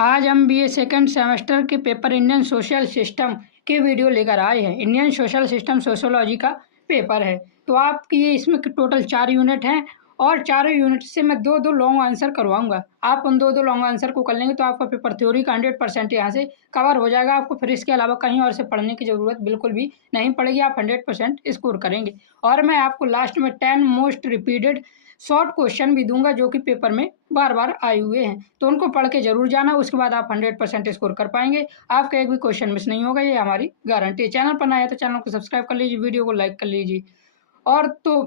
आज हम BA second semester के पेपर इंडियन सोशल सिस्टम की वीडियो लेकर आए हैं। इंडियन सोशल सिस्टम सोशियोलॉजी का पेपर है। तो आपकी ये इसमें टोटल 4 यूनिट हैं और चारों यूनिट से मैं दो दो लॉन्ग आंसर करवाऊंगा। आप उन दो दो लॉन्ग आंसर को कर लेंगे तो आपका पेपर थ्योरी का 100% यहाँ से कवर हो जाएगा। आपको फिर इसके अलावा कहीं और से पढ़ने की ज़रूरत बिल्कुल भी नहीं पड़ेगी। आप 100% स्कोर करेंगे। और मैं आपको लास्ट में 10 मोस्ट रिपीटेड शॉर्ट क्वेश्चन भी दूंगा जो कि पेपर में बार बार आए हुए हैं, तो उनको पढ़ के जरूर जाना। उसके बाद आप 100% स्कोर कर पाएंगे। आपका एक भी क्वेश्चन मिस नहीं होगा, ये हमारी गारंटी है। चैनल पर नया है तो चैनल को सब्सक्राइब कर लीजिए, वीडियो को लाइक कर लीजिए। और तो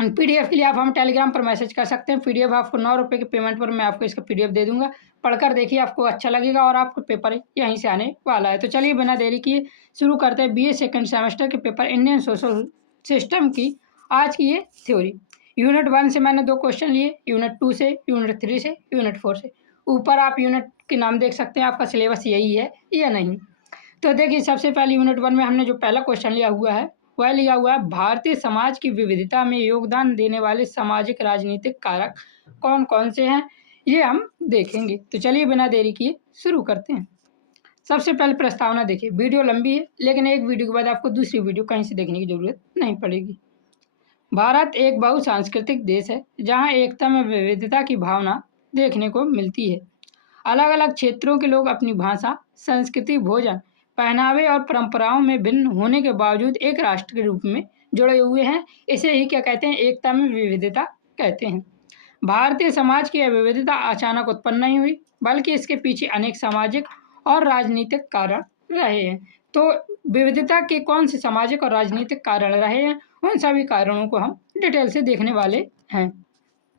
पीडीएफ के लिए आप हम टेलीग्राम पर मैसेज कर सकते हैं। पीडीएफ आपको 9 रुपये के पेमेंट पर मैं आपको इसका पीडीएफ दे दूंगा। पढ़कर देखिए, आपको अच्छा लगेगा और आपको पेपर यहीं से आने वाला है। तो चलिए बिना देरी किए शुरू करते हैं बीए सेकंड सेमेस्टर के पेपर इंडियन सोशल सिस्टम की आज की ये थ्योरी। यूनिट 1 से मैंने 2 क्वेश्चन लिए, यूनिट 2 से, यूनिट 3 से, यूनिट 4 से। ऊपर आप यूनिट के नाम देख सकते हैं, आपका सिलेबस यही है या नहीं। तो देखिए, सबसे पहले यूनिट 1 में हमने जो पहला क्वेश्चन लिया हुआ है वह लिया हुआ है, भारतीय समाज की विविधता में योगदान देने वाले सामाजिक राजनीतिक कारक कौन कौन से हैं, ये हम देखेंगे। तो चलिए बिना देरी किए शुरू करते हैं। सबसे पहले प्रस्तावना देखिए। वीडियो लंबी है लेकिन एक वीडियो के बाद आपको दूसरी वीडियो कहीं से देखने की जरूरत नहीं पड़ेगी। भारत एक बहुसांस्कृतिक देश है जहाँ एकता में विविधता की भावना देखने को मिलती है। अलग अलग क्षेत्रों के लोग अपनी भाषा, संस्कृति, भोजन, पहनावे और परंपराओं में भिन्न होने के बावजूद एक राष्ट्र के रूप में जुड़े हुए हैं। इसे ही क्या कहते हैं? एकता में विविधता कहते हैं। भारतीय समाज की यह विविधता अचानक उत्पन्न नहीं हुई, बल्कि इसके पीछे अनेक सामाजिक और राजनीतिक कारण रहे हैं। तो विविधता के कौन से सामाजिक और राजनीतिक कारण रहे हैं, उन सभी कारणों को हम डिटेल से देखने वाले हैं।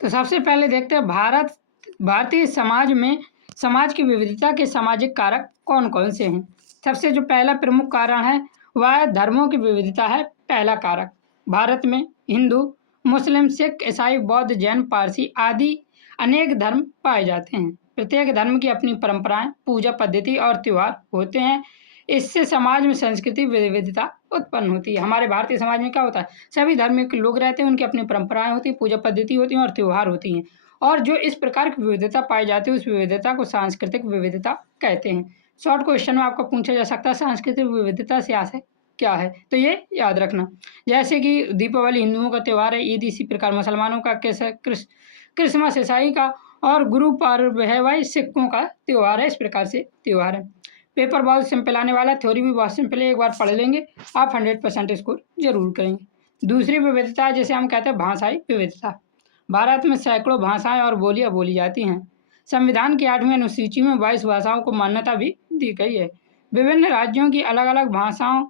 तो सबसे पहले देखते हैं भारतीय समाज की विविधता के सामाजिक कारक कौन कौन से हैं। सबसे जो पहला प्रमुख कारण है वह धर्मों की विविधता है। पहला कारक, भारत में हिंदू, मुस्लिम, सिख, ईसाई, बौद्ध, जैन, पारसी आदि अनेक धर्म पाए जाते हैं। प्रत्येक धर्म की अपनी परंपराएं, पूजा पद्धति और त्योहार होते हैं। इससे समाज में संस्कृति विविधता उत्पन्न होती है। हमारे भारतीय समाज में क्या होता है? सभी धर्म के लोग रहते हैं, उनकी अपनी परंपराएं होती हैं, पूजा पद्धति होती हैं और त्योहार होती हैं। और जो इस प्रकार की विविधता पाई जाती है उस विविधता को सांस्कृतिक विविधता कहते हैं। शॉर्ट क्वेश्चन में आपको पूछा जा सकता है सांस्कृतिक विविधता से आशय क्या है, तो ये याद रखना। जैसे कि दीपावली हिंदुओं का त्यौहार है, ईद इसी प्रकार मुसलमानों का, क्रिसमस ईसाई का, और गुरु पर्व है भाई सिखों का त्यौहार है। इस प्रकार से त्यौहार है। पेपर बहुत सिंपल आने वाला है, थ्योरी भी बहुत सिंपल है। एक बार पढ़ लेंगे आप 100% स्कोर जरूर करेंगे। दूसरी विविधता जिसे हम कहते हैं भाषाई विविधता। भारत में सैकड़ों भाषाएं और बोलियां बोली जाती हैं। संविधान की 8वीं अनुसूची में 22 भाषाओं को मान्यता भी दी गई है। विभिन्न राज्यों की अलग अलग भाषाओं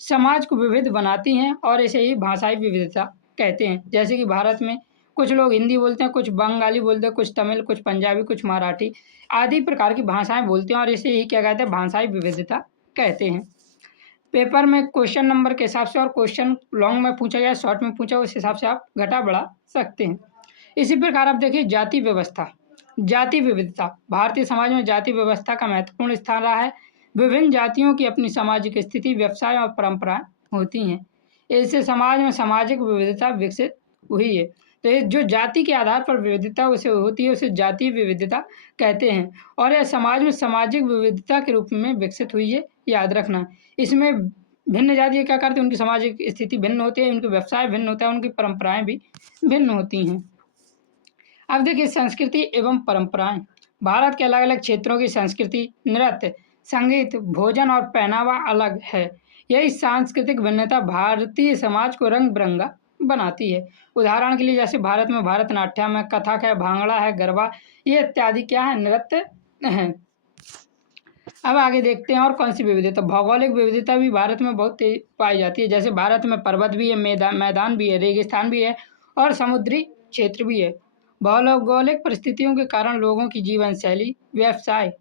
समाज को विविध बनाती हैं और इसे ही भाषाई विविधता कहते हैं। जैसे कि भारत में कुछ लोग हिंदी बोलते हैं, कुछ बंगाली बोलते हैं, कुछ तमिल, कुछ पंजाबी, कुछ मराठी आदि प्रकार की भाषाएं बोलते हैं और इसे ही क्या कहते हैं? भाषाई विविधता कहते हैं। पेपर में क्वेश्चन नंबर के हिसाब से और क्वेश्चन लॉन्ग में पूछा गया, शॉर्ट में पूछा, उस हिसाब से आप घटा बढ़ा सकते हैं। इसी प्रकार आप देखिए जाति व्यवस्था, जाति विविधता। भारतीय समाज में जाति व्यवस्था का महत्वपूर्ण स्थान रहा है। विभिन्न जातियों की अपनी सामाजिक स्थिति, व्यवसाय और परंपराएं होती हैं। इससे समाज में सामाजिक विविधता विकसित हुई है। तो ये जो जाति के आधार पर विविधता उसे होती है उसे जातीय विविधता कहते हैं और यह समाज में सामाजिक विविधता के रूप में विकसित हुई है, याद रखना। इसमें भिन्न जाति क्या करते हैं? उनकी सामाजिक स्थिति भिन्न होती है, उनके व्यवसाय भिन्न होता है, उनकी परंपराएं भी भिन्न होती हैं। अब देखिए संस्कृति एवं परंपराएं। भारत के अलग अलग क्षेत्रों की संस्कृति, नृत्य, संगीत, भोजन और पहनावा अलग है। यही सांस्कृतिक भिन्नता भारतीय समाज को रंग बिरंगा बनाती है। उदाहरण के लिए जैसे भारत में भरतनाट्यम है, कथक है, भांगड़ा है, गरबा, ये इत्यादि क्या है? नृत्य हैं। अब आगे देखते हैं और कौन सी विविधता। भौगोलिक विविधता भी भारत में बहुत पाई जाती है। जैसे भारत में पर्वत भी है, मैदान भी है, रेगिस्तान भी है और समुद्री क्षेत्र भी है। भौगोलिक परिस्थितियों के कारण लोगों की जीवन शैली, व्यवसाय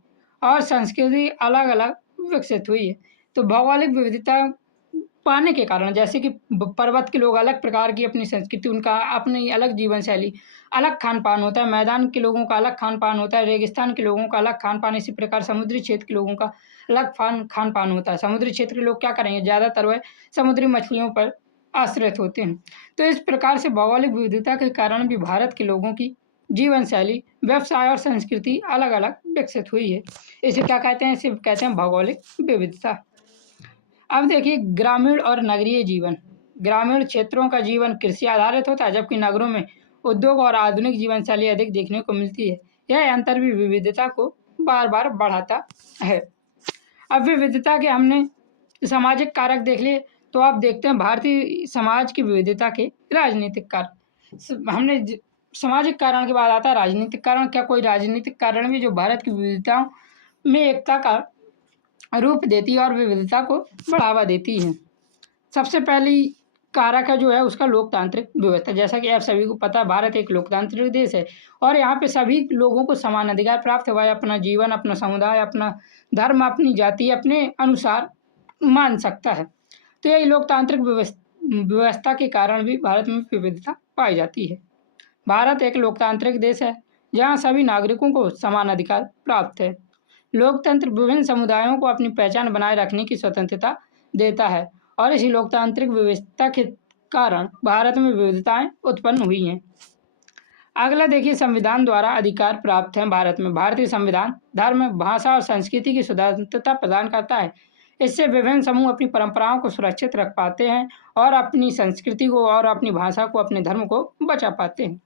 और संस्कृति अलग अलग विकसित हुई है। तो भौगोलिक विविधता पाने के कारण जैसे कि पर्वत के लोग अलग प्रकार की अपनी संस्कृति, उनका अपनी अलग जीवन शैली, अलग खान पान होता है। मैदान के लोगों का अलग खान पान होता है, रेगिस्तान के लोगों का अलग खान पान। इसी प्रकार समुद्री क्षेत्र के लोगों का अलग खान पान होता है। समुद्री क्षेत्र के लोग क्या करेंगे? ज़्यादातर वह समुद्री मछलियों पर आश्रित होते हैं। तो इस प्रकार से भौगोलिक विविधता के कारण भी भारत के लोगों की जीवन शैली, व्यवसाय और संस्कृति अलग अलग विकसित हुई है। इसे क्या कहते हैं? इसे कहते हैं भौगोलिक विविधता। अब देखिए ग्रामीण और नगरीय जीवन। ग्रामीण क्षेत्रों का जीवन कृषि आधारित होता है, जबकि नगरों में उद्योग और आधुनिक जीवन शैली अधिक देखने को मिलती है। यह अंतर भी विविधता को बार बार बढ़ाता है। अब विविधता के हमने सामाजिक कारक देख लिए, तो आप देखते हैं भारतीय समाज की विविधता के राजनीतिक कारक। हमने सामाजिक कारण के बाद आता है राजनीतिक कारण। क्या कोई राजनीतिक कारण भी जो भारत की विविधताओं में एकता का रूप देती है और विविधता को बढ़ावा देती है? सबसे पहली कारक है जो है उसका लोकतांत्रिक व्यवस्था। जैसा कि आप सभी को पता है, भारत एक लोकतांत्रिक देश है और यहाँ पे सभी लोगों को समान अधिकार प्राप्त हुआ है। अपना जीवन, अपना समुदाय, अपना धर्म, अपनी जाति अपने अनुसार मान सकता है। तो यही लोकतांत्रिक व्यवस्था के कारण भी भारत में विविधता पाई जाती है। भारत एक लोकतांत्रिक देश है जहाँ सभी नागरिकों को समान अधिकार प्राप्त है। लोकतंत्र विभिन्न समुदायों को अपनी पहचान बनाए रखने की स्वतंत्रता देता है और इसी लोकतांत्रिक व्यवस्था के कारण भारत में विविधताएं उत्पन्न हुई हैं। अगला देखिए संविधान द्वारा अधिकार प्राप्त हैं भारत में। भारतीय संविधान धर्म, भाषा और संस्कृति की स्वतंत्रता प्रदान करता है। इससे विभिन्न समूह अपनी परंपराओं को सुरक्षित रख पाते हैं और अपनी संस्कृति को और अपनी भाषा को, अपने धर्म को बचा पाते हैं।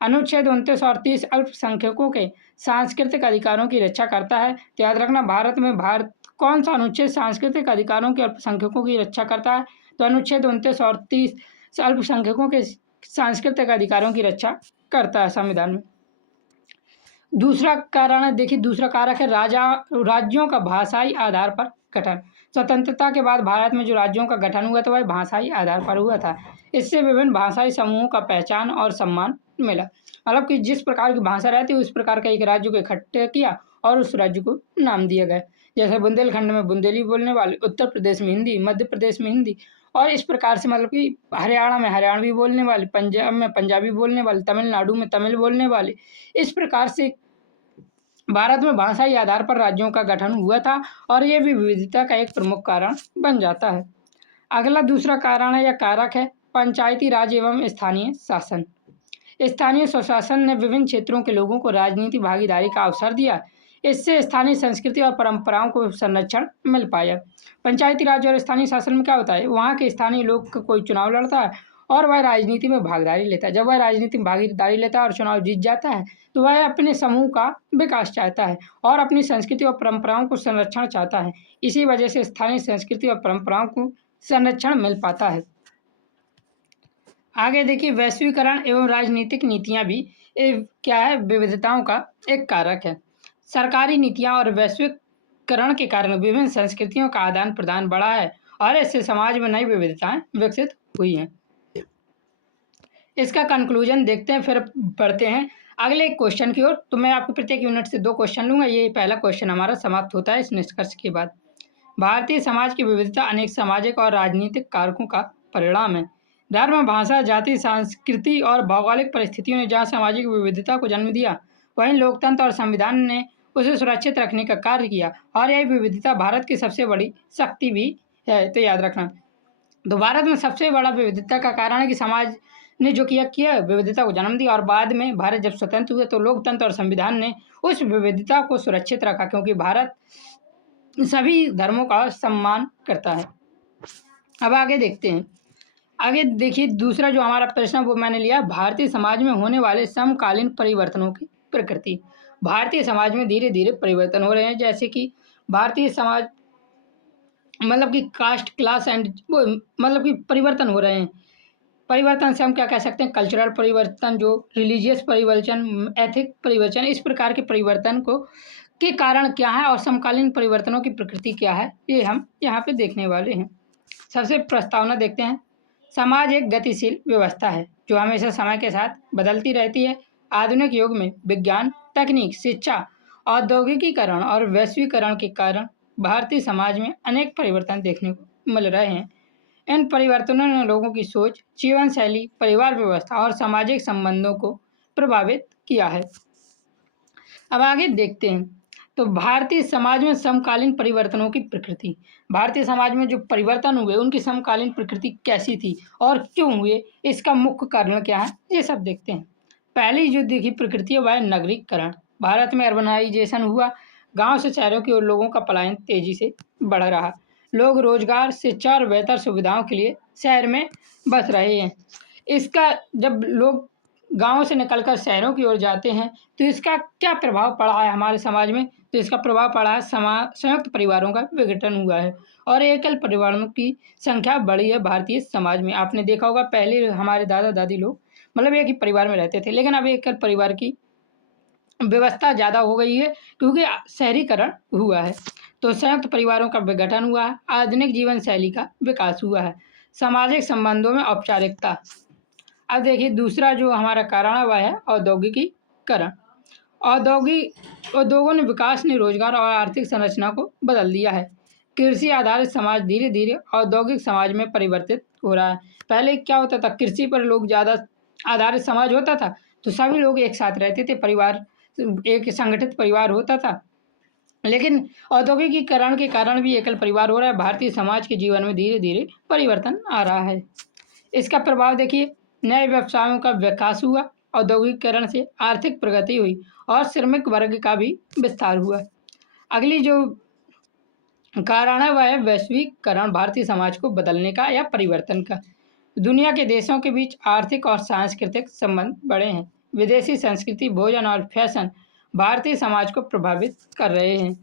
अनुच्छेद 29 और 30 अल्पसंख्यकों के सांस्कृतिक अधिकारों की रक्षा करता है। तो याद रखना भारत कौन सा अनुच्छेद सांस्कृतिक अधिकारों के अल्पसंख्यकों की रक्षा करता है? तो अनुच्छेद 29 और 30 अल्पसंख्यकों के सांस्कृतिक अधिकारों की रक्षा करता है संविधान में। दूसरा कारण है, देखिए दूसरा कारक है राज्यों का भाषाई आधार पर गठन। स्वतंत्रता के बाद भारत में जो राज्यों का गठन हुआ था वह भाषाई आधार पर हुआ था। इससे विभिन्न भाषाई समूहों का पहचान और सम्मान मिला। मतलब कि जिस प्रकार की भाषा रहती है उस प्रकार का एक राज्य को इकट्ठा किया और उस राज्य को नाम दिया गया। जैसे बुंदेलखंड में बुंदेली बोलने वाले, उत्तर प्रदेश में हिंदी, मध्य प्रदेश में हिंदी, और इस प्रकार से मतलब कि हरियाणा में हरियाणवी बोलने वाले, पंजाब में पंजाबी बोलने वाले, तमिलनाडु में तमिल बोलने वाले। इस प्रकार से भारत में भाषाई आधार पर राज्यों का गठन हुआ था और ये भी विविधता का एक प्रमुख कारण बन जाता है। अगला दूसरा कारण है या कारक है पंचायती राज एवं स्थानीय शासन। स्थानीय स्वशासन ने विभिन्न क्षेत्रों के लोगों को राजनीति भागीदारी का अवसर दिया। इससे स्थानीय संस्कृति और परंपराओं को संरक्षण मिल पाया। पंचायती राज और स्थानीय शासन में क्या होता है, वहाँ के स्थानीय लोग कोई चुनाव लड़ता है और वह राजनीति में भागीदारी लेता है। जब वह राजनीति में भागीदारी लेता है और चुनाव जीत जाता है तो वह अपने समूह का विकास चाहता है और अपनी संस्कृति और परंपराओं को संरक्षण चाहता है। इसी वजह से स्थानीय संस्कृति और परंपराओं को संरक्षण मिल पाता है। आगे देखिए वैश्वीकरण एवं राजनीतिक नीतियां भी क्या है, विविधताओं का एक कारक है। सरकारी नीतियां और वैश्वीकरण के कारण विभिन्न संस्कृतियों का आदान प्रदान बढ़ा है और इससे समाज में नई विविधताएं विकसित हुई हैं। इसका कंक्लूजन देखते हैं, फिर पढ़ते हैं अगले क्वेश्चन की ओर। तो मैं आपको प्रत्येक यूनिट से 2 क्वेश्चन लूंगा। ये पहला क्वेश्चन हमारा समाप्त होता है इस निष्कर्ष के बाद। भारतीय समाज की विविधता अनेक सामाजिक और राजनीतिक कारकों का परिणाम है। धर्म, भाषा, जाति, संस्कृति और भौगोलिक परिस्थितियों ने जहाँ सामाजिक विविधता को जन्म दिया, वहीं लोकतंत्र और संविधान ने उसे सुरक्षित रखने का कार्य किया और यह विविधता भारत की सबसे बड़ी शक्ति भी है। तो याद रखना, तो भारत में सबसे बड़ा विविधता का कारण है कि समाज ने जो किया विविधता को जन्म दिया और बाद में भारत जब स्वतंत्र हुए तो लोकतंत्र और संविधान ने उस विविधता को सुरक्षित रखा, क्योंकि भारत सभी धर्मों का सम्मान करता है। अब आगे देखते हैं। आगे देखिए दूसरा जो हमारा प्रश्न वो मैंने लिया, भारतीय समाज में होने वाले समकालीन परिवर्तनों की प्रकृति। भारतीय समाज में धीरे धीरे परिवर्तन हो रहे हैं, जैसे कि भारतीय समाज मतलब कि कास्ट, क्लास एंड मतलब कि परिवर्तन हो रहे हैं। परिवर्तन से हम क्या कह सकते हैं, कल्चरल परिवर्तन, जो रिलीजियस परिवर्तन, एथिक परिवर्तन, इस प्रकार के परिवर्तन को के कारण क्या है और समकालीन परिवर्तनों की प्रकृति क्या है, ये हम यहाँ पे देखने वाले हैं। सबसे प्रस्तावना देखते हैं। समाज एक गतिशील व्यवस्था है जो हमेशा समय के साथ बदलती रहती है। आधुनिक युग में विज्ञान, तकनीक, शिक्षा, औद्योगिकीकरण और वैश्वीकरण के कारण भारतीय समाज में अनेक परिवर्तन देखने को मिल रहे हैं। इन परिवर्तनों ने लोगों की सोच, जीवन शैली, परिवार व्यवस्था और सामाजिक संबंधों को प्रभावित किया है। अब आगे देखते हैं। तो भारतीय समाज में समकालीन परिवर्तनों की प्रकृति। भारतीय समाज में जो परिवर्तन हुए उनकी समकालीन प्रकृति कैसी थी और क्यों हुए, इसका मुख्य कारण क्या है, ये सब देखते हैं। पहली जो देखी प्रकृति है वह है नगरीकरण। भारत में अर्बनाइजेशन हुआ, गांव से शहरों की ओर लोगों का पलायन तेजी से बढ़ रहा। लोग रोजगार, शिक्षा और बेहतर सुविधाओं के लिए शहर में बस रहे हैं। इसका जब लोग गांव से निकलकर शहरों की ओर जाते हैं तो इसका क्या प्रभाव पड़ा है हमारे समाज में? तो इसका प्रभाव पड़ा है संयुक्त परिवारों का विघटन हुआ है और एकल परिवारों की संख्या बढ़ी है भारतीय समाज में। आपने देखा होगा पहले हमारे दादा दादी लोग मतलब एक ही परिवार में रहते थे, लेकिन अब एकल परिवार की व्यवस्था ज़्यादा हो गई है क्योंकि शहरीकरण हुआ है। तो संयुक्त परिवारों का विघटन हुआ है, आधुनिक जीवन शैली का विकास हुआ है, सामाजिक संबंधों में औपचारिकता। अब देखिए दूसरा जो हमारा कारण है वह है औद्योगिकीकरण। उद्योगों ने विकास ने रोजगार और आर्थिक संरचना को बदल दिया है। कृषि आधारित समाज धीरे धीरे औद्योगिक समाज में परिवर्तित हो रहा है। पहले क्या होता था, कृषि पर लोग ज़्यादा आधारित समाज होता था तो सभी लोग एक साथ रहते थे, परिवार एक संगठित परिवार होता था। लेकिन औद्योगिकीकरण के कारण भी एकल परिवार हो रहा है। भारतीय समाज के जीवन में धीरे धीरे परिवर्तन आ रहा है। इसका प्रभाव देखिए, नए व्यवसायों का विकास हुआ, औद्योगिकीकरण से आर्थिक प्रगति हुई और श्रमिक वर्ग का भी विस्तार हुआ। अगली जो कारण है वह है वैश्वीकरण, भारतीय समाज को बदलने का या परिवर्तन का। दुनिया के देशों के बीच आर्थिक और सांस्कृतिक संबंध बढ़े हैं। विदेशी संस्कृति, भोजन और फैशन भारतीय समाज को प्रभावित कर रहे हैं।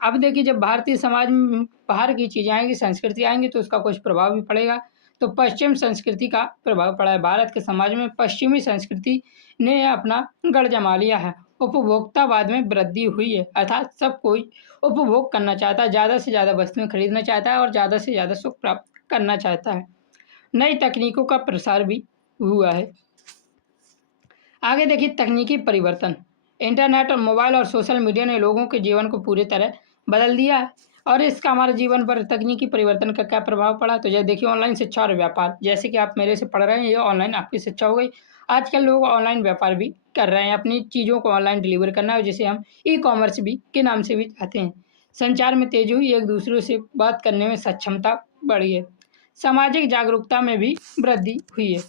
अब देखिए जब भारतीय समाज में बाहर की चीज़ें आएंगी, संस्कृति आएंगी तो उसका कुछ प्रभाव भी पड़ेगा। तो पश्चिम संस्कृति का प्रभाव पड़ा है। भारत के समाज में पश्चिमी संस्कृति ने अपना गढ़ जमा लिया है। उपभोक्तावाद में वृद्धि हुई है, अर्थात सब कोई उपभोग करना चाहता है, ज़्यादा से ज़्यादा वस्तुएं खरीदना चाहता है और ज़्यादा से ज़्यादा सुख प्राप्त करना चाहता है। नई तकनीकों का प्रसार भी हुआ है। आगे देखिए तकनीकी परिवर्तन। इंटरनेट और मोबाइल और सोशल मीडिया ने लोगों के जीवन को पूरी तरह बदल दिया है। और इसका हमारे जीवन पर तकनीकी परिवर्तन का क्या प्रभाव पड़ा? तो जैसे देखिए ऑनलाइन शिक्षा और व्यापार, जैसे कि आप मेरे से पढ़ रहे हैं, ये ऑनलाइन आपकी शिक्षा हो गई। आजकल लोग ऑनलाइन व्यापार भी कर रहे हैं, अपनी चीज़ों को ऑनलाइन डिलीवर करना है, जिसे हम ई कॉमर्स भी के नाम से भी कहते हैं। संचार में तेजी हुई, एक दूसरे से बात करने में सक्षमता बढ़ी है। सामाजिक जागरूकता में भी वृद्धि हुई है।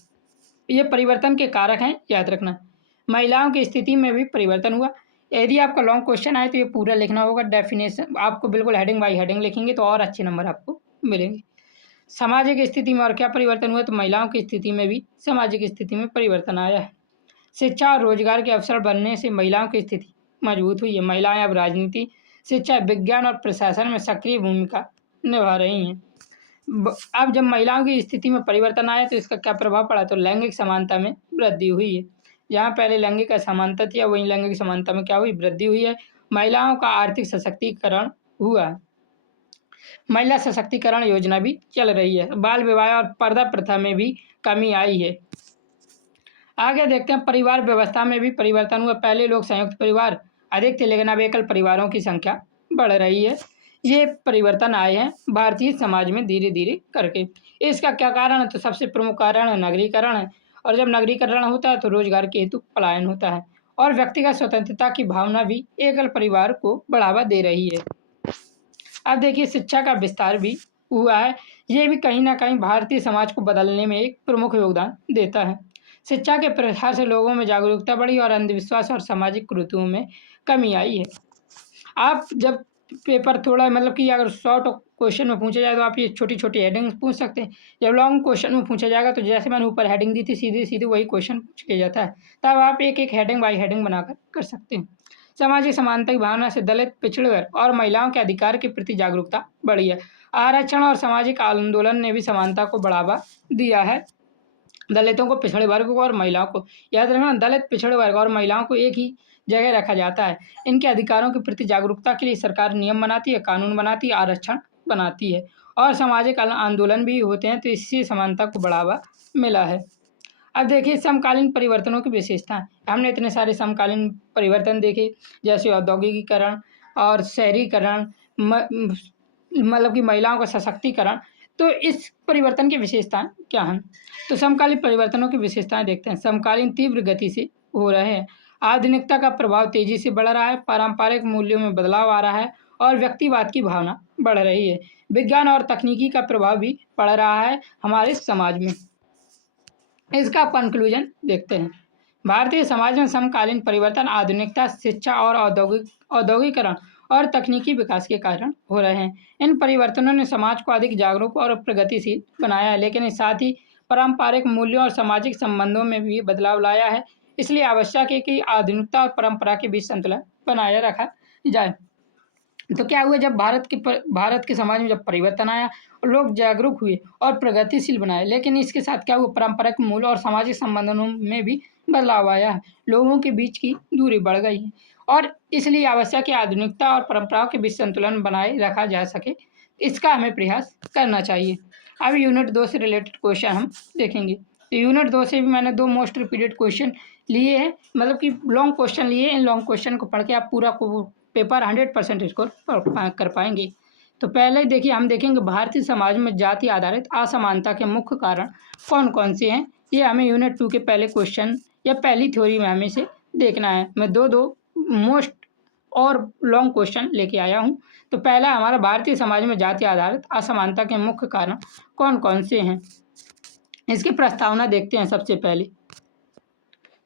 ये परिवर्तन के कारक हैं, याद रखना। महिलाओं की स्थिति में भी परिवर्तन हुआ। यदि आपका लॉन्ग क्वेश्चन आए तो ये पूरा लिखना होगा, डेफिनेशन आपको बिल्कुल हेडिंग बाई हेडिंग लिखेंगे तो और अच्छे नंबर आपको मिलेंगे। सामाजिक स्थिति में और क्या परिवर्तन हुआ? तो महिलाओं की स्थिति में भी सामाजिक स्थिति में परिवर्तन आया है। शिक्षा और रोजगार के अवसर बनने से महिलाओं की स्थिति मजबूत हुई है। महिलाएं अब राजनीति, शिक्षा, विज्ञान और प्रशासन में सक्रिय भूमिका निभा रही हैं। अब जब महिलाओं की स्थिति में परिवर्तन आया तो इसका क्या प्रभाव पड़ा? तो लैंगिक समानता में वृद्धि हुई है। जहाँ पहले लैंगिक असमानता थी, वहीं लैंगिक समानता में क्या हुई? वृद्धि हुई है। महिलाओं का आर्थिक सशक्तिकरण हुआ है। महिला सशक्तिकरण योजना भी चल रही है। बाल विवाह और पर्दा प्रथा में भी कमी आई है। आगे देखते हैं परिवार व्यवस्था में भी परिवर्तन हुआ। पहले लोग संयुक्त परिवार अधिक थे, लेकिन अब एकल परिवारों की संख्या बढ़ रही है। ये परिवर्तन आए हैं भारतीय समाज में धीरे धीरे करके। इसका क्या कारण है? तो सबसे प्रमुख कारण है नगरीकरण है। और जब नगरीकरण होता है तो रोजगार के हेतु पलायन होता है और व्यक्तिगत स्वतंत्रता की भावना भी एकल परिवार को बढ़ावा दे रही है। अब देखिए शिक्षा का विस्तार भी हुआ है। ये भी कहीं ना कहीं भारतीय समाज को बदलने में एक प्रमुख योगदान देता है। शिक्षा के प्रसार से लोगों में जागरूकता बढ़ी और अंधविश्वास और सामाजिक कुरीतियों में कमी आई है। आप जब पेपर थोड़ा मतलब कि अगर शॉर्ट क्वेश्चन में पूछा जाए तो आप ये छोटी छोटी हेडिंग्स पूछ सकते हैं। जब लॉन्ग क्वेश्चन में पूछा जाएगा तो जैसे मैंने ऊपर हेडिंग दी थी सीधी सीधी वही क्वेश्चन पूछ किया जाता है, तब आप एक एक हेडिंग बाई हेडिंग बनाकर कर सकते हैं। सामाजिक समानता की भावना से दलित, पिछड़े वर्ग और महिलाओं के अधिकार के प्रति जागरूकता बढ़ी है। आरक्षण और सामाजिक आंदोलन ने भी समानता को बढ़ावा दिया है। दलितों को, पिछड़े वर्ग को और महिलाओं को, याद रखना दलित, पिछड़े वर्ग और महिलाओं को एक ही जगह रखा जाता है। इनके अधिकारों के प्रति जागरूकता के लिए सरकार नियम बनाती है, कानून बनाती है, आरक्षण बनाती है और सामाजिक आंदोलन भी होते हैं, तो इससे समानता को बढ़ावा मिला है। अब देखिए समकालीन परिवर्तनों की विशेषताएं। हमने इतने सारे समकालीन परिवर्तन देखे, जैसे औद्योगिकीकरण और शहरीकरण, मतलब कि महिलाओं का सशक्तिकरण। तो इस परिवर्तन की विशेषताएं क्या हैं? तो समकालीन परिवर्तनों की विशेषताएं देखते हैं। समकालीन तीव्र गति से हो रहे हैं। आधुनिकता का प्रभाव तेजी से बढ़ रहा है। पारंपरिक मूल्यों में बदलाव आ रहा है और व्यक्तिवाद की भावना बढ़ रही है। विज्ञान और तकनीकी का प्रभाव भी पड़ रहा है हमारे समाज में। इसका कंक्लूजन देखते हैं। भारतीय समाज में समकालीन परिवर्तन आधुनिकता, शिक्षा और औद्योगिकरण और तकनीकी विकास के कारण हो रहे हैं। इन परिवर्तनों ने समाज को अधिक जागरूक और प्रगतिशील बनाया है, लेकिन इस साथ ही पारंपरिक मूल्यों और सामाजिक संबंधों में भी बदलाव लाया है। इसलिए आवश्यक है कि आधुनिकता और परंपरा के बीच संतुलन बनाए रखा जाए। तो क्या हुआ, जब भारत के समाज में जब परिवर्तन आया और लोग जागरूक हुए और प्रगतिशील बनाए, लेकिन इसके साथ क्या हुआ, पारंपरिक मूल्य और सामाजिक संबंधों में भी बदलाव आया है। लोगों के बीच की दूरी बढ़ गई है और इसलिए आवश्यक है आधुनिकता और परंपराओं के बीच संतुलन बनाए रखा जा सके। इसका हमें प्रयास करना चाहिए। अब यूनिट 2 से रिलेटेड क्वेश्चन हम देखेंगे। तो यूनिट 2 से भी मैंने 2 मोस्ट रिपीटेड क्वेश्चन लिए हैं, मतलब कि लॉन्ग क्वेश्चन लिए। इन लॉन्ग क्वेश्चन को पढ़ के आप पूरा पेपर 100% स्कोर कर पाएंगे। तो पहले देखिए, हम देखेंगे भारतीय समाज में जाति आधारित असमानता के मुख्य कारण कौन कौन से हैं। ये हमें यूनिट 2 के पहले क्वेश्चन या पहली थ्योरी में हमें से देखना है। मैं दो मोस्ट और लॉन्ग क्वेश्चन लेके आया हूँ। तो पहला हमारा, भारतीय समाज में जाति आधारित असमानता के मुख्य कारण कौन कौन से हैं, इसकी प्रस्तावना देखते हैं सबसे पहले।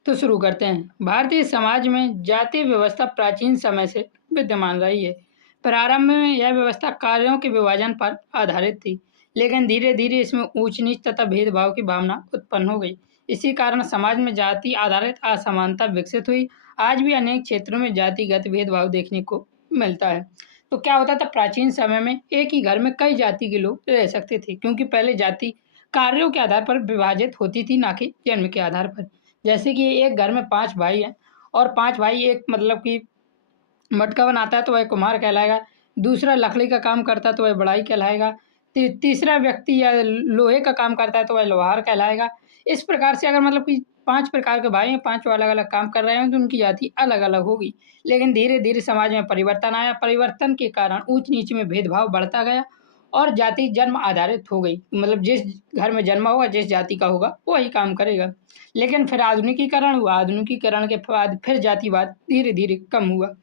तो शुरू करते हैं। भारतीय समाज में जातीय व्यवस्था प्राचीन समय से विद्यमान रही है। प्रारंभ में यह व्यवस्था कार्यों के विभाजन पर आधारित थी, लेकिन धीरे धीरे इसमें ऊंच नीच तथा भेदभाव की भावना उत्पन्न हो गई। इसी कारण समाज में जाति आधारित असमानता विकसित हुई। आज भी अनेक क्षेत्रों में जातिगत भेदभाव देखने को मिलता है। तो क्या होता था, प्राचीन समय में एक ही घर में कई जाति के लोग रह सकते थे, क्योंकि पहले जाति कार्यों के आधार पर विभाजित होती थी, ना कि जन्म के आधार पर। जैसे कि एक घर में 5 भाई हैं और 5 भाई, एक मतलब कि मटका बनाता है तो वह कुम्हार कहलाएगा, दूसरा लकड़ी का काम करता है तो वह बढ़ाई कहलाएगा, तीसरा व्यक्ति या लोहे का काम करता है तो वह लोहार कहलाएगा। इस प्रकार से अगर मतलब कि 5 प्रकार के भाई हैं, 5 अलग अलग काम कर रहे हैं, तो उनकी जाति अलग अलग होगी। लेकिन धीरे धीरे समाज में परिवर्तन आया। परिवर्तन के कारण ऊंच नीच में भेदभाव बढ़ता गया और जाति जन्म आधारित हो गई, मतलब जिस घर में जन्मा होगा, जिस जाति का होगा, वही काम करेगा। लेकिन फिर आधुनिकीकरण हुआ। आधुनिकीकरण के बाद फिर जातिवाद धीरे धीरे कम हुआ।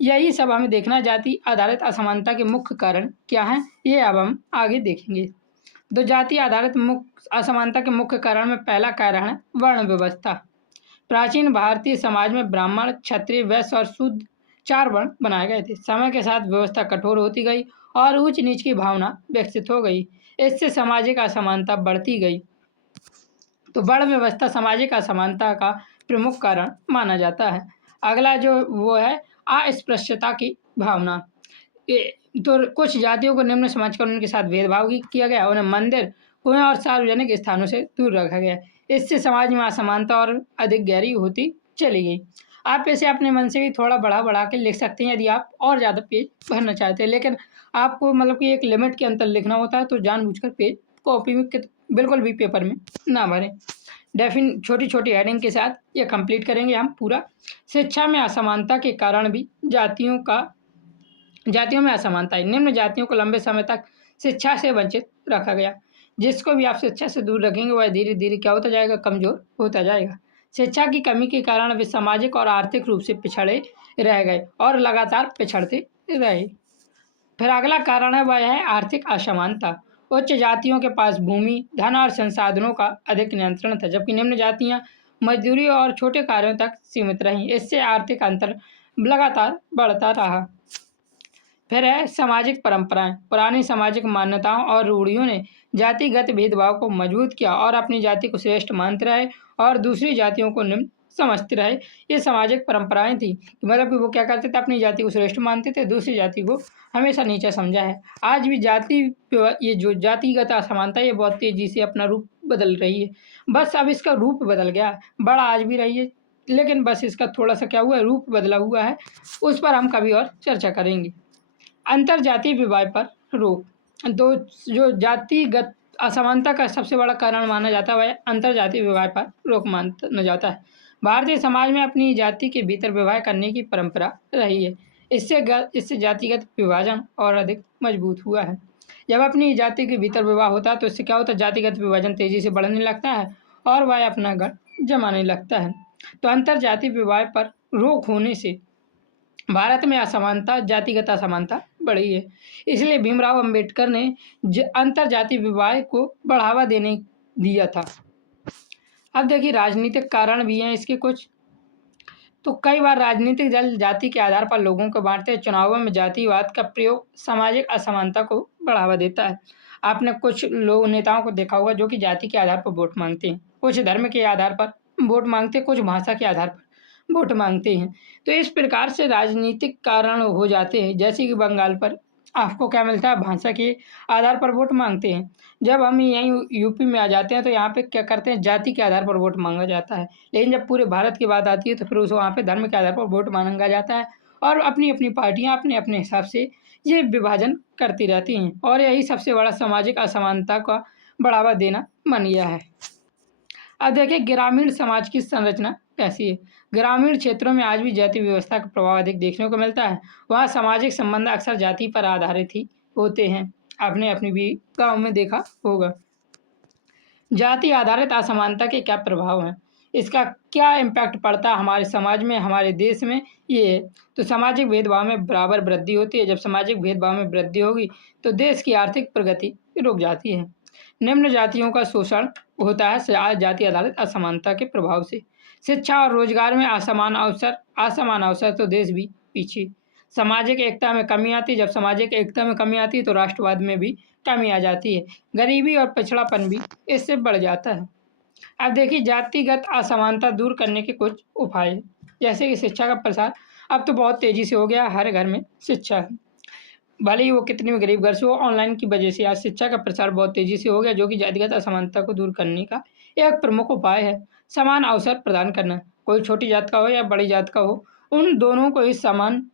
यही सब हमें देखना, जाति आधारित असमानता के मुख्य कारण क्या हैं, ये अब हम आगे देखेंगे। तो जाति आधारित असमानता के मुख्य कारण में पहला कारण है वर्ण व्यवस्था। प्राचीन भारतीय समाज में ब्राह्मण, क्षत्रिय, वैश्य और शूद्र 4 वर्ण बनाए गए थे। समय के साथ व्यवस्था कठोर होती गई और ऊंच नीच की भावना विकसित हो गई। इससे सामाजिक असमानता बढ़ती गई। तो वर्ण व्यवस्था सामाजिक असमानता का प्रमुख कारण माना जाता है। अगला जो वो है अस्पृश्यता की भावना। तो कुछ जातियों को निम्न समझकर उनके साथ भेदभाव किया गया, उन्हें मंदिर, कुएं और सार्वजनिक स्थानों से दूर रखा गया। इससे समाज में असमानता और अधिक गहरी होती चली गई। आप इसे अपने मन से भी थोड़ा बढ़ा के लिख सकते हैं, यदि आप और ज़्यादा पेज भरना चाहते हैं, लेकिन आपको मतलब कि एक लिमिट के अंदर लिखना होता है, तो जानबूझकर पेज कॉपी में बिल्कुल भी पेपर में ना भरें। छोटी छोटी हेडिंग के साथ ये कंप्लीट करेंगे हम पूरा। शिक्षा में असमानता के कारण भी जातियों में असमानता है। निम्न जातियों को लंबे समय तक शिक्षा से वंचित रखा गया। जिसको भी आप शिक्षा से दूर रखेंगे वह धीरे धीरे क्या होता जाएगा, कमजोर होता जाएगा। शिक्षा की कमी के कारण वे सामाजिक और आर्थिक रूप से पिछड़े रह गए और लगातार पिछड़ते रहे। फिर अगला कारण है वह है आर्थिक असमानता। उच्च जातियों के पास भूमि, धन और संसाधनों का अधिक नियंत्रण था, जबकि निम्न जातियां मजदूरी और छोटे कार्यों तक सीमित रहीं। इससे आर्थिक अंतर लगातार बढ़ता रहा। फिर है सामाजिक परंपराएं। पुरानी सामाजिक मान्यताओं और रूढ़ियों ने जातिगत भेदभाव को मजबूत किया और अपनी जाति को श्रेष्ठ मानते रहे और दूसरी जातियों को निम्न समझते रहे। ये सामाजिक परंपराएं थी, मतलब कि वो क्या करते थे, अपनी जाति को श्रेष्ठ मानते थे, दूसरी जाति को हमेशा नीचा समझा है। आज भी ये जो जातिगत असमानता ये बहुत तेजी से अपना रूप बदल रही है। बस अब इसका रूप बदल गया, बड़ा आज भी रही है, लेकिन बस इसका थोड़ा सा क्या हुआ है, रूप बदला हुआ है। उस पर हम कभी और चर्चा करेंगे। अंतरजातीय विवाह पर रोक। तो जो जातिगत असमानता का सबसे बड़ा कारण माना जाता है वह अंतरजातीय विवाह पर रोक माना जाता है। भारतीय समाज में अपनी जाति के भीतर विवाह करने की परंपरा रही है। इससे जातिगत विभाजन और अधिक मजबूत हुआ है। जब अपनी जाति के भीतर विवाह होता है तो इससे क्या होता है, जातिगत विभाजन तेजी से बढ़ने लगता है और वह अपना घर जमाने लगता है। तो अंतरजातीय विवाह पर रोक होने से भारत में असमानता, जातिगत असमानता बढ़ी है। इसलिए भीमराव अंबेडकर ने अंतरजातीय विवाह को बढ़ावा देने दिया था। अब देखिए राजनीतिक कारण भी हैं इसके कुछ। तो कई बार राजनीतिक दल जाति के आधार पर लोगों को बाँटते हैं। चुनावों में जातिवाद का प्रयोग सामाजिक असमानता को बढ़ावा देता है। आपने कुछ लोग नेताओं को देखा होगा जो कि जाति के आधार पर वोट माँगते हैं, कुछ धर्म के आधार पर वोट माँगते हैं, कुछ भाषा के आधार पर वोट माँगते हैं। तो इस प्रकार से राजनीतिक कारण हो जाते हैं, जैसे कि बंगाल पर आपको क्या मिलता है, भाषा के आधार पर वोट माँगते हैं। जब हम यहीं यूपी में आ जाते हैं तो यहाँ पे क्या करते हैं, जाति के आधार पर वोट माँगा जाता है। लेकिन जब पूरे भारत की बात आती है तो फिर उस वहाँ पे धर्म के आधार पर वोट माँगा जाता है और अपनी-अपनी पार्टियाँ अपने-अपने हिसाब से ये विभाजन करती रहती हैं और यही सबसे बड़ा सामाजिक असमानता का बढ़ावा देना बन गया है। अब देखिए ग्रामीण समाज की संरचना कैसी है। ग्रामीण क्षेत्रों में आज भी जाति व्यवस्था का प्रभाव अधिक देखने को मिलता है। वहाँ सामाजिक संबंध अक्सर जाति पर आधारित ही होते हैं। आपने अपनी भी गाँव में देखा होगा। जाति आधारित असमानता के क्या प्रभाव हैं? इसका क्या इम्पैक्ट पड़ता है हमारे समाज में, हमारे देश में? ये है, तो सामाजिक भेदभाव में बराबर वृद्धि होती है। जब सामाजिक भेदभाव में वृद्धि होगी, तो देश की आर्थिक प्रगति रुक जाती है। निम्न जातियों का शोषण होता है जाति आधारित असमानता के प्रभाव से। शिक्षा और रोजगार में असमान अवसर तो देश भी पीछे। सामाजिक एकता में कमी आती है। जब सामाजिक एकता में कमी आती है, तो राष्ट्रवाद में भी कमी आ जाती है। गरीबी और पिछड़ापन भी इससे बढ़ जाता है। अब देखिए जातिगत असमानता दूर करने के कुछ उपाय, जैसे कि शिक्षा का प्रसार अब तो बहुत तेज़ी से हो गया, हर घर में शिक्षा है। भले ही वो कितनी भी गरीब घर से हो, ऑनलाइन की वजह से आज शिक्षा का प्रसार बहुत तेज़ी से हो गया, जो कि जातिगत असमानता को दूर करने का एक प्रमुख उपाय है। समान अवसर प्रदान करना, कोई छोटी जात का हो या बड़ी जात का हो, उन दोनों को ही समान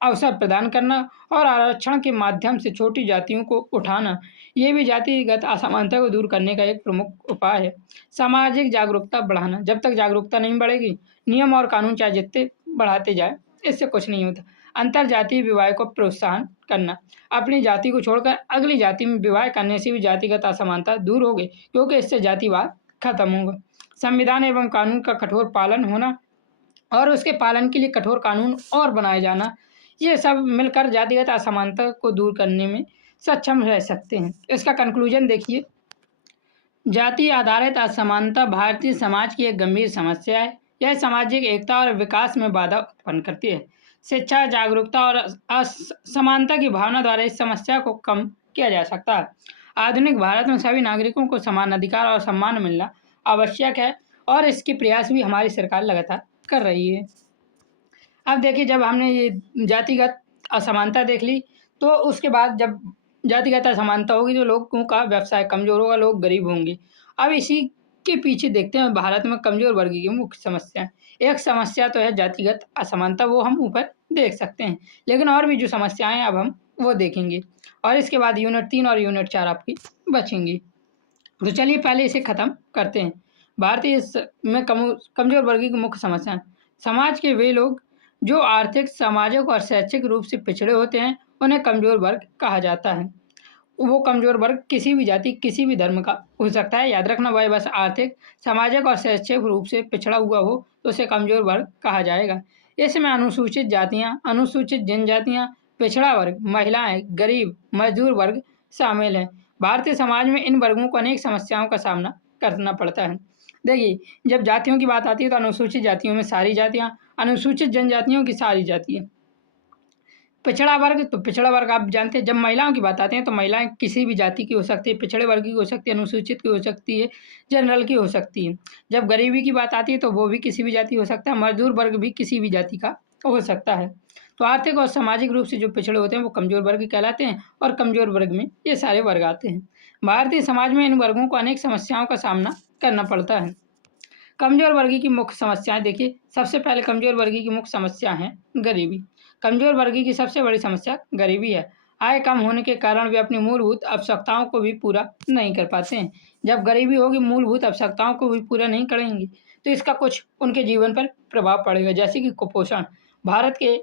अवसर प्रदान करना और आरक्षण के माध्यम से छोटी जातियों को उठाना, ये भी जातिगत असमानता को दूर करने का एक प्रमुख उपाय है। सामाजिक जागरूकता बढ़ाना, जब तक जागरूकता नहीं बढ़ेगी, नियम और कानून चाहे जितने बढ़ाते जाए, इससे कुछ नहीं होता। अंतर जातीय विवाह को प्रोत्साहन करना, अपनी जाति को छोड़कर अगली जाति में विवाह करने से भी जातिगत असमानता दूर होगी, क्योंकि इससे जातिवाद खत्म होगा। संविधान एवं कानून का कठोर पालन होना और उसके पालन के लिए कठोर कानून और बनाए जाना, ये सब मिलकर जातिगत असमानता को दूर करने में सक्षम रह सकते हैं। इसका कंक्लूजन देखिए, जाति आधारित असमानता भारतीय समाज की एक गंभीर समस्या है। यह सामाजिक एकता और विकास में बाधा उत्पन्न करती है। शिक्षा, जागरूकता और समानता की भावना द्वारा इस समस्या को कम किया जा सकता है। आधुनिक भारत में सभी नागरिकों को समान अधिकार और सम्मान मिलना आवश्यक है और इसके प्रयास भी हमारी सरकार लगातार कर रही है। अब देखिए जब हमने ये जातिगत असमानता देख ली, तो उसके बाद जब जातिगत असमानता होगी तो लोगों का व्यवसाय कमज़ोर होगा, लोग गरीब होंगे। अब इसी के पीछे देखते हैं भारत में कमज़ोर वर्ग की मुख्य समस्याएँ। एक समस्या तो है जातिगत असमानता, वो हम ऊपर देख सकते हैं, लेकिन और भी जो समस्याएँ हैं अब हम वो देखेंगे और इसके बाद यूनिट 3 और यूनिट 4 आपकी बचेंगी। तो चलिए पहले इसे ख़त्म करते हैं। भारतीय में कमज़ोर वर्ग की मुख्य समस्याएँ। समाज के वे लोग जो आर्थिक, सामाजिक और शैक्षिक रूप से पिछड़े होते हैं, उन्हें कमज़ोर वर्ग कहा जाता है। वो कमज़ोर वर्ग किसी भी जाति, किसी भी धर्म का हो सकता है। याद रखना, वह बस आर्थिक, सामाजिक और शैक्षिक रूप से पिछड़ा हुआ हो तो उसे कमज़ोर वर्ग कहा जाएगा। इसमें अनुसूचित जातियाँ, अनुसूचित जनजातियाँ, पिछड़ा वर्ग, महिलाएँ, गरीब, मजदूर वर्ग शामिल हैं। भारतीय समाज में इन वर्गों को अनेक समस्याओं का सामना करना पड़ता है। देखिए, जब जातियों की बात आती है तो अनुसूचित जातियों में सारी जातियाँ, अनुसूचित जनजातियों की सारी जातियाँ। पिछड़ा वर्ग, तो पिछड़ा वर्ग आप जानते हैं। जब महिलाओं की बात आती है तो महिलाएँ किसी भी जाति की हो सकती है, पिछड़े वर्ग की हो सकती है, अनुसूचित की हो सकती है, जनरल की हो सकती है। जब गरीबी की बात आती है तो वो भी किसी भी जाति हो सकता है, मजदूर वर्ग भी किसी भी जाति का हो सकता है। तो आर्थिक और सामाजिक रूप से जो पिछड़े होते हैं वो कमज़ोर वर्ग कहलाते हैं और कमज़ोर वर्ग में ये सारे वर्ग आते हैं। भारतीय समाज में इन वर्गों को अनेक समस्याओं का सामना करना पड़ता है। कमज़ोर वर्ग की मुख्य समस्याएँ देखिए, सबसे पहले कमज़ोर वर्ग की मुख्य समस्या है गरीबी। कमज़ोर वर्ग की सबसे बड़ी समस्या गरीबी है। आय कम होने के कारण वे अपनी मूलभूत आवश्यकताओं को भी पूरा नहीं कर पाते हैं। जब गरीबी होगी, मूलभूत आवश्यकताओं को भी पूरा नहीं करेंगे, तो इसका कुछ उनके जीवन पर प्रभाव पड़ेगा, जैसे कि कुपोषण। भारत के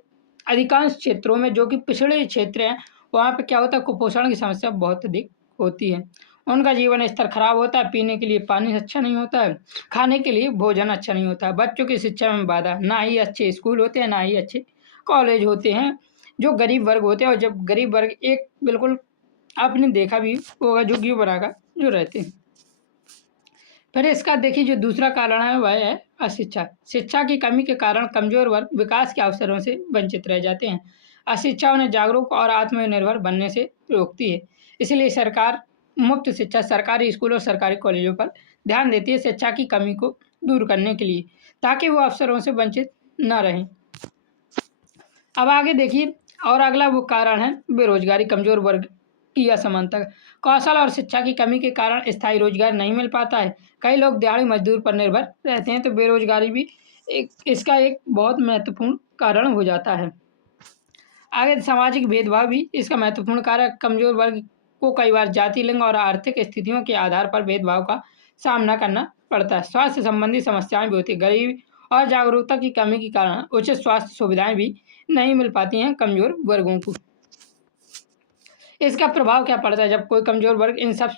अधिकांश क्षेत्रों में जो कि पिछड़े क्षेत्र हैं, वहाँ पे क्या होता है, कुपोषण की समस्या बहुत अधिक होती है। उनका जीवन स्तर खराब होता है, पीने के लिए पानी अच्छा नहीं होता है, खाने के लिए भोजन अच्छा नहीं होता है, बच्चों की शिक्षा में बाधा, ना ही अच्छे स्कूल होते हैं, ना ही अच्छे कॉलेज होते हैं, जो गरीब वर्ग होते हैं। और जब गरीब वर्ग एक बिल्कुल आपने देखा भी होगा झुग्गियों बनाकर जो रहते हैं। फिर इसका देखिए जो दूसरा कारण है वह है अशिक्षा। शिक्षा की कमी के कारण कमजोर वर्ग विकास के अवसरों से वंचित रह जाते हैं। अशिक्षा उन्हें जागरूक और आत्मनिर्भर बनने से रोकती है। इसलिए सरकार मुफ्त शिक्षा, सरकारी स्कूल और सरकारी कॉलेजों पर ध्यान देती है शिक्षा की कमी को दूर करने के लिए, ताकि वो अवसरों से वंचित न रहें। अब आगे देखिए, और अगला वो कारण है बेरोजगारी, कमजोर वर्ग की असमानता। कौशल और शिक्षा की कमी के कारण स्थायी रोजगार नहीं मिल पाता है। कई लोग दिहाड़ी मजदूर पर निर्भर रहते हैं, तो बेरोजगारी भी इसका एक बहुत महत्वपूर्ण कारण हो जाता है। आगे सामाजिक भेदभाव भी इसका महत्वपूर्ण कारक। कमजोर वर्ग को कई बार जाति, लिंग और आर्थिक स्थितियों के आधार पर भेदभाव का सामना करना पड़ता है। स्वास्थ्य संबंधी समस्याएं भी होती है। गरीबी और जागरूकता की कमी के कारण उचित स्वास्थ्य सुविधाएं भी नहीं मिल पाती हैं कमजोर वर्गों को। इसका प्रभाव क्या पड़ता है? जब कोई कमजोर वर्ग इन सब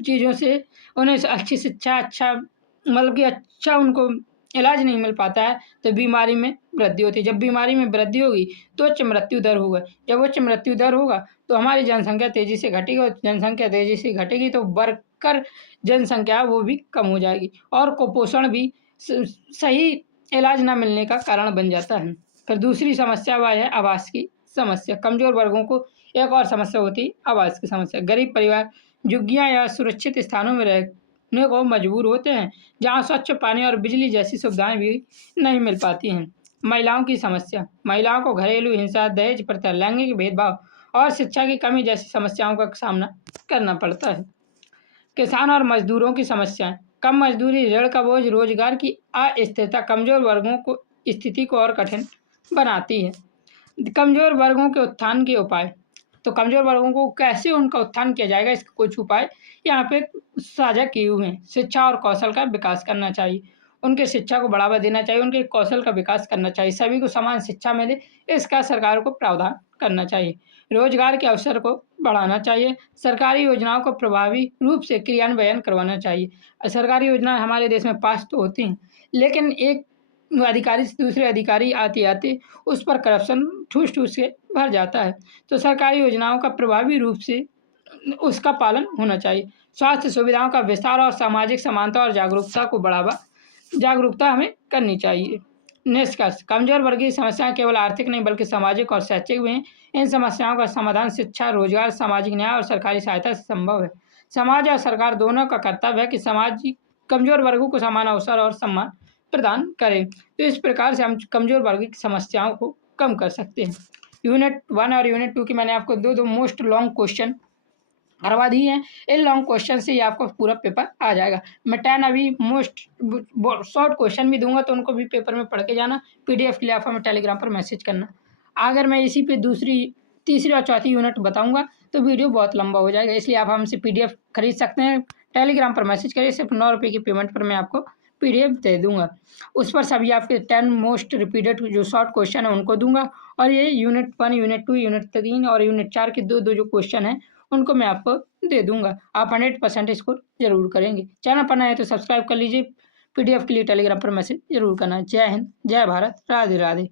चीज़ों से उन्हें अच्छी शिक्षा, अच्छा मतलब कि अच्छा उनको इलाज नहीं मिल पाता है, तो बीमारी में वृद्धि होती है। जब बीमारी में वृद्धि होगी तो उच्च मृत्यु दर होगा। जब उच्च मृत्यु दर होगा तो हमारी जनसंख्या तेज़ी से घटेगी, और जनसंख्या तेज़ी से घटेगी तो बढ़कर जनसंख्या वो भी कम हो जाएगी, और कुपोषण भी सही इलाज ना मिलने का कारण बन जाता है। फिर दूसरी समस्या वह है आवास की समस्या। कमजोर वर्गों को एक और समस्या होती है आवास की समस्या। गरीब परिवार झुग्गियां या सुरक्षित स्थानों में रहने को मजबूर होते हैं, जहां स्वच्छ पानी और बिजली जैसी सुविधाएं भी नहीं मिल पाती हैं। महिलाओं की समस्या। महिलाओं को घरेलू हिंसा, दहेज प्रथा, लैंगिक भेदभाव और शिक्षा की कमी जैसी समस्याओं का सामना करना पड़ता है। किसान और मजदूरों की समस्याएं। कम मजदूरी, ऋण का बोझ, रोजगार की अस्थिरता कमजोर वर्गों को स्थिति को और कठिन बनाती है। कमजोर वर्गों के उत्थान के उपाय। तो कमजोर वर्गों को कैसे उनका उत्थान किया जाएगा, इसके कुछ उपाय यहाँ पे साझा किए हुए हैं। शिक्षा और कौशल का विकास करना चाहिए, उनके शिक्षा को बढ़ावा देना चाहिए, उनके कौशल का विकास करना चाहिए, सभी को समान शिक्षा मिले इसका सरकार को प्रावधान करना चाहिए। रोजगार के अवसर को बढ़ाना चाहिए, सरकारी योजनाओं को प्रभावी रूप से क्रियान्वयन करवाना चाहिए। सरकारी योजनाएं हमारे देश में पास तो होती हैं, लेकिन एक अधिकारी से दूसरे अधिकारी आते आते उस पर करप्शन ठूस ठूस के भर जाता है। तो सरकारी योजनाओं का प्रभावी रूप से उसका पालन होना चाहिए। स्वास्थ्य सुविधाओं का विस्तार और सामाजिक समानता और जागरूकता हमें करनी चाहिए। निष्कर्ष, कमजोर वर्ग की समस्याएं केवल आर्थिक नहीं बल्कि सामाजिक और शैक्षिक भी हैं। इन समस्याओं का समाधान शिक्षा, रोजगार, सामाजिक न्याय और सरकारी सहायता से संभव है। समाज और सरकार दोनों का कर्तव्य है कि समाज कमजोर वर्गों को समान अवसर और सम्मान प्रदान करें। तो इस प्रकार से हम कमजोर वर्ग की समस्याओं को कम कर सकते हैं। यूनिट 1 और यूनिट 2 की मैंने आपको दो मोस्ट लॉन्ग क्वेश्चन करवा दी हैं। इन लॉन्ग क्वेश्चन से ही आपको पूरा पेपर आ जाएगा। मैं 10 अभी मोस्ट शॉर्ट क्वेश्चन भी दूंगा, तो उनको भी पेपर में पढ़ के जाना। पीडीएफ के लिए आप हमें टेलीग्राम पर मैसेज करना। अगर मैं इसी पे दूसरी, तीसरी और चौथी यूनिट बताऊंगा तो वीडियो बहुत लंबा हो जाएगा, इसलिए आप हमसे पीडीएफ खरीद सकते हैं। टेलीग्राम पर मैसेज करिए, सिर्फ 9 रुपये की पेमेंट पर मैं आपको पीडीएफ दे दूंगा। उस पर सभी आपके 10 मोस्ट रिपीटेड जो शॉर्ट क्वेश्चन है उनको दूंगा, और ये यूनिट 1, यूनिट 2, यूनिट 3 और यूनिट 4 के दो जो क्वेश्चन हैं उनको मैं आपको दे दूंगा। आप 100% स्कोर जरूर करेंगे। चैनल पर नए हैं तो सब्सक्राइब कर लीजिए। पीडीएफ के लिए टेलीग्राम पर मैसेज जरूर करना। जय हिंद, जय भारत, राधे राधे।